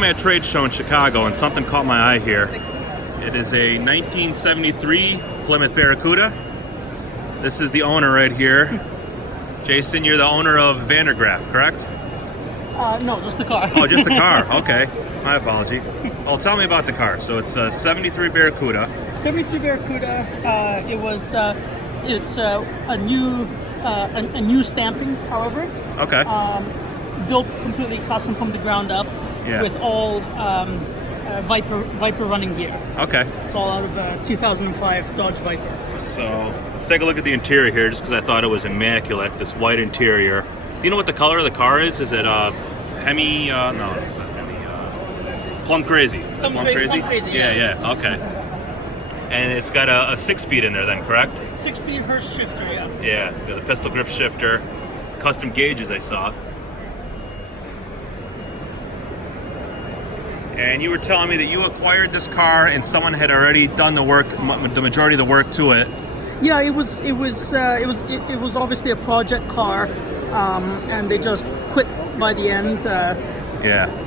I'm at a trade show in Chicago and something caught my eye here. It is a 1973 Plymouth Barracuda. This is the owner right here. Jason, you're the owner of Vandergraaf, correct? No, just the car. Oh, just the car. Okay, my apology. Oh, tell me about the car. So it's a 73 Barracuda. 73 Barracuda. It's a new stamping, however. Okay. Built completely custom from the ground up, with all Viper running gear. Okay. It's all out of 2005 Dodge Viper. So let's take a look at the interior here, just because I thought it was immaculate. This white interior. Do you know what the color of the car is? Is it Hemi? No, it's not Hemi. Plum Crazy. Is it Plum Crazy? Plum Crazy. Yeah. Okay. And it's got a 6-speed in there, then, correct? 6-speed Hurst shifter. Yeah. Yeah. Got the pistol grip shifter, custom gauges I saw. And you were telling me that you acquired this car and someone had already done the work, the majority of the work to it. Yeah, it was obviously a project car, and they just quit by the end.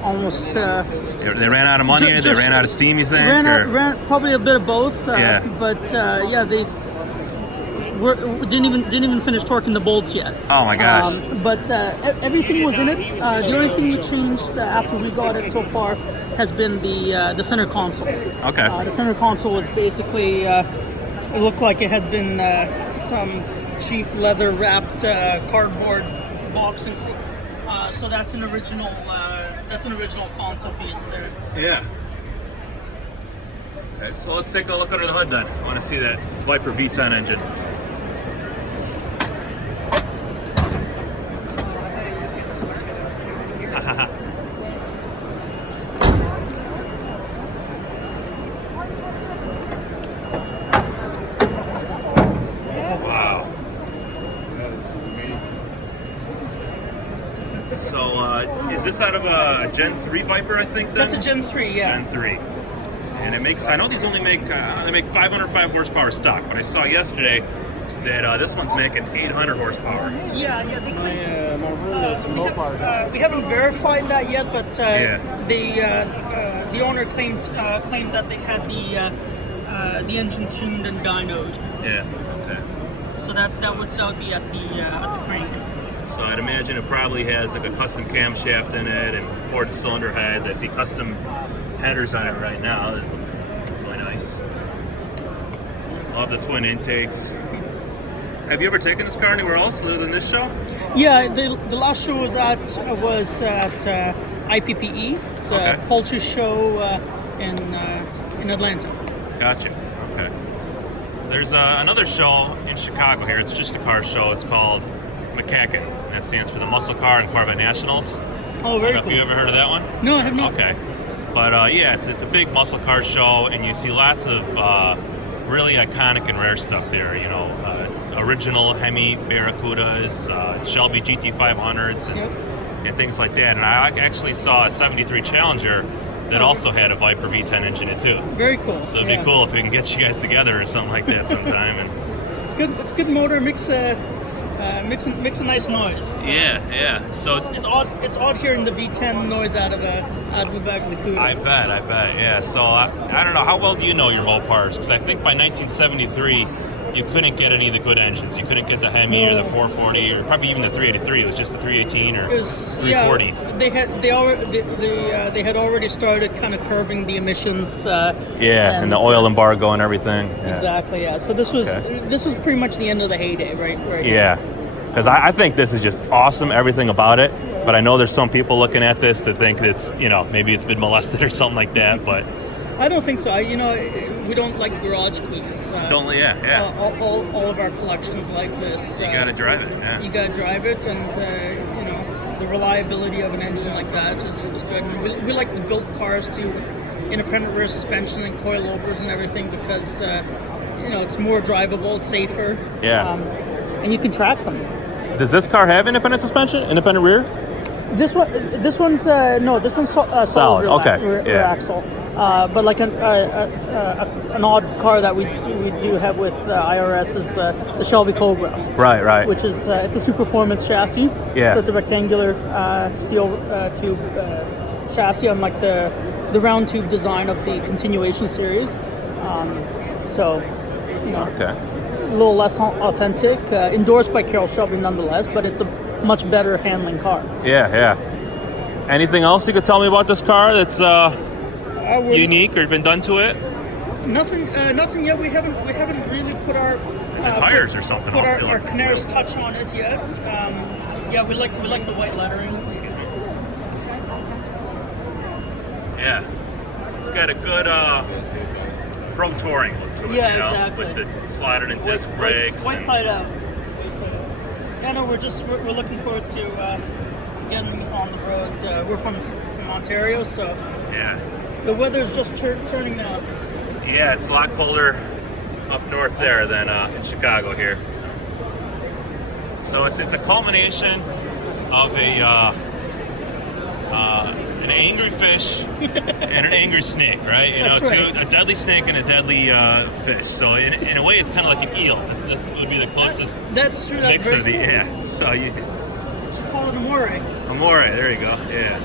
Almost. They ran out of money, or they ran out of steam, you think? Ran probably a bit of both. But they didn't even finish torquing the bolts yet. Oh my gosh! But everything was in it. The only thing we changed after we got it so far has been the center console. Okay. The center console was basically it looked like it had been some cheap leather wrapped cardboard box included. So that's an original console piece there. Yeah. Okay, so let's take a look under the hood then. I want to see that Viper V10 engine. Wow. So, is this out of a Gen 3 Viper, I think? Then? That's a Gen 3, yeah. Gen 3. And it makes, I know these only make, they make 505 horsepower stock, but I saw yesterday that this one's making 800 horsepower. Yeah, they claim. We haven't verified that yet, but the owner claimed that they had the engine tuned and dynoed. Yeah. Okay. So that would be at the crank. So I'd imagine it probably has like a custom camshaft in it and ported cylinder heads. I see custom headers on it right now that look really nice. Love the twin intakes. Have you ever taken this car anywhere else other than this show? Yeah, the last show was at IPPE. It's a poultry show in Atlanta. Gotcha. Okay. There's another show in Chicago here. It's just a car show. It's called McCacken. That stands for the Muscle Car and Corvette Nationals. Oh, very cool. Have you ever heard of that one? No, I have not. Okay. But it's a big muscle car show, and you see lots of really iconic and rare stuff there. You know, original Hemi Barracudas, Shelby GT500s, and things like that. And I actually saw a 73 Challenger that also had a Viper V10 engine in it too. Very cool. So it'd be cool if we can get you guys together or something like that sometime. And it's good. It's a good motor. Makes a nice noise. Yeah. So it's odd. It's odd hearing the V10 noise out of the back of the CUDA. I bet. Yeah. So I don't know. How well do you know your Mopars? Because I think by 1973, you couldn't get any of the good engines. You couldn't get the Hemi or the 440 or probably even the 383. It was just the 318 or 340. Yeah, they had already started kind of curbing the emissions. And the oil embargo and everything. Yeah. Exactly. Yeah. So this was pretty much the end of the heyday, right? Yeah. Because I think this is just awesome, everything about it. But I know there's some people looking at this that think it's, maybe it's been molested or something like that. But I don't think so. We don't like garage cleans. All of our collections like this. You gotta drive it. Yeah. You gotta drive it, and the reliability of an engine like that is good. And we like to build cars to independent rear suspension and coilovers and everything because it's more drivable, it's safer. Yeah. And you can track them. Does this car have independent suspension, independent rear? This one's solid rear axle. But like an odd car that we do have with IRS is the Shelby Cobra. Right. Which is it's a super performance chassis. Yeah. So it's a rectangular steel tube chassis on like the round tube design of the continuation series. So, you know, a little less authentic. Endorsed by Carroll Shelby nonetheless, but it's a much better handling car. Yeah, yeah. Anything else you could tell me about this car that's unique or been done to it? Nothing yet. We haven't really put our The tires or something. Put our Canaris touch on it yet. Yeah, we like the white lettering. Yeah, it's got a good pro touring look to it. Yeah, you know, exactly. with the slotted and disc brakes. White side out. Yeah, no, we're looking forward to getting on the road. We're from Ontario, so yeah, the weather's just turning now. Yeah, it's a lot colder up north there than in Chicago here. So it's a culmination of an angry fish and an angry snake, right? You That's know, right. a deadly snake and a deadly fish. So in a way, it's kind of like an eel. That would be the closest That's true. mix of the So you should call it a moray. a moray. There you go. Yeah.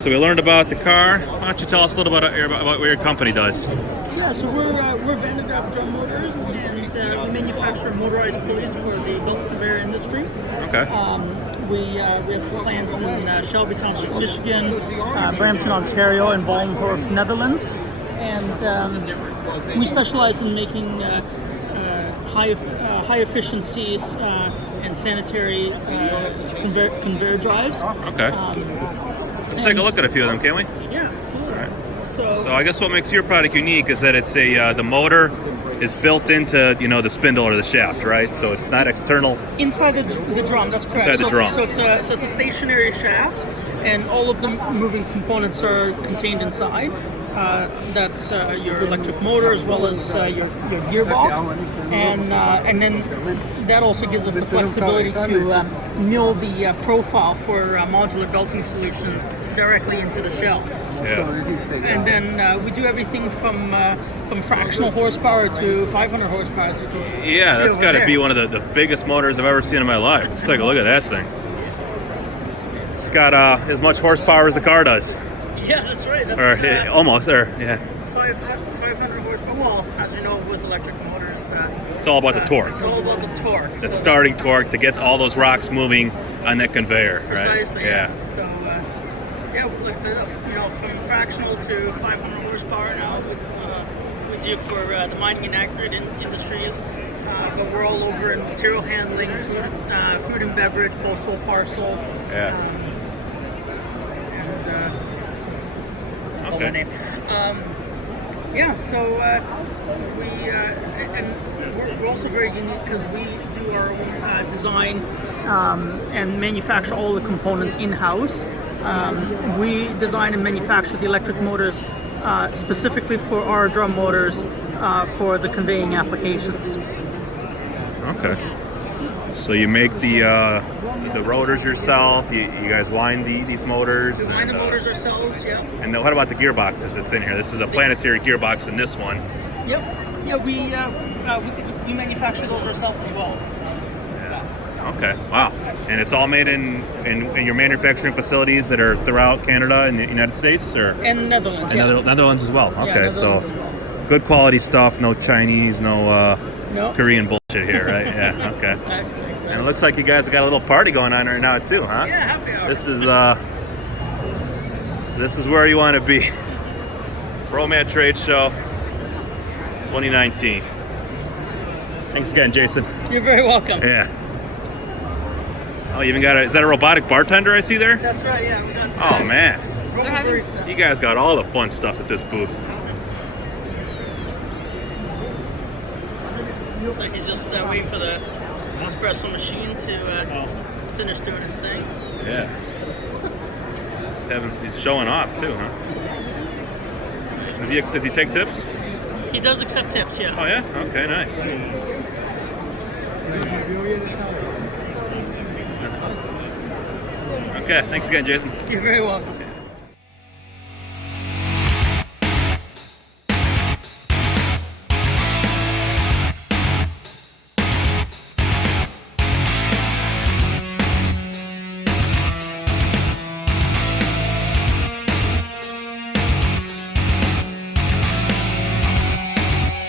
So we learned about the car. Why don't you tell us a little about what your company does? Yeah, so we're Van de Graaff Drum Motors, and we manufacture motorized pulleys for the belt conveyor industry. Okay. We have plants in Shelby Township, Michigan, Brampton, Ontario, and Volendorf, Netherlands, and we specialize in making high efficiencies and sanitary conveyor drives. Okay. Let's take a look at a few of them, can we? Yeah, absolutely. All right. So I guess what makes your product unique is that it's the motor is built into the spindle or the shaft, right? So it's not external. Inside the drum, that's correct. Inside the drum. So it's a stationary shaft, and all of the moving components are contained inside. That's your electric motor as well as your gearbox, and then that also gives us the flexibility to mill the profile for modular belting solutions directly into the shell. Yeah. And then we do everything from fractional horsepower to 500 horsepower. As you can see. Yeah, that's got to be one of the biggest motors I've ever seen in my life. Let's take a look at that thing. It's got as much horsepower as the car does. Yeah, that's right. That's almost there. Yeah. 500 horsepower. Well, as you know, with electric motors, it's all about the torque. It's all about the torque. The starting torque to get all those rocks moving on that conveyor, right? Precisely. Yeah. So, like I said, from fractional to 500 horsepower now. We do for the mining and aggregate industries, but we're all over in material handling, food and beverage, postal, parcel. Yeah. Okay. So we're also very unique because we do our own design and manufacture all the components in-house. We design and manufacture the electric motors specifically for our drum motors for the conveying applications. Okay. So you make the rotors yourself. You guys wind these motors. We wind the motors ourselves. Yeah. And then what about the gearboxes that's in here? This is a planetary gearbox in this one. Yep. Yeah, we manufacture those ourselves as well. Yeah. Okay. Wow. And it's all made in your manufacturing facilities that are throughout Canada and the United States, or and Netherlands. And Netherlands as well. Okay. Yeah, so as well. Good quality stuff. No Chinese. No No. Korean bullshit here, right? Yeah. Okay. Exactly. And it looks like you guys have got a little party going on right now too, huh? Yeah, happy hour. This is where you want to be. ProMat Trade Show 2019. Thanks again, Jason. You're very welcome. Yeah. Oh, you even got is that a robotic bartender I see there? That's right. Yeah. We got, Oh man, barista. you guys got all the fun stuff at this booth. So he's just waiting for the espresso machine to finish doing its thing. Yeah. He's showing off too, huh? Does he take tips? He does accept tips, yeah. Oh yeah? Okay, nice. Okay, thanks again, Jason. You're very welcome.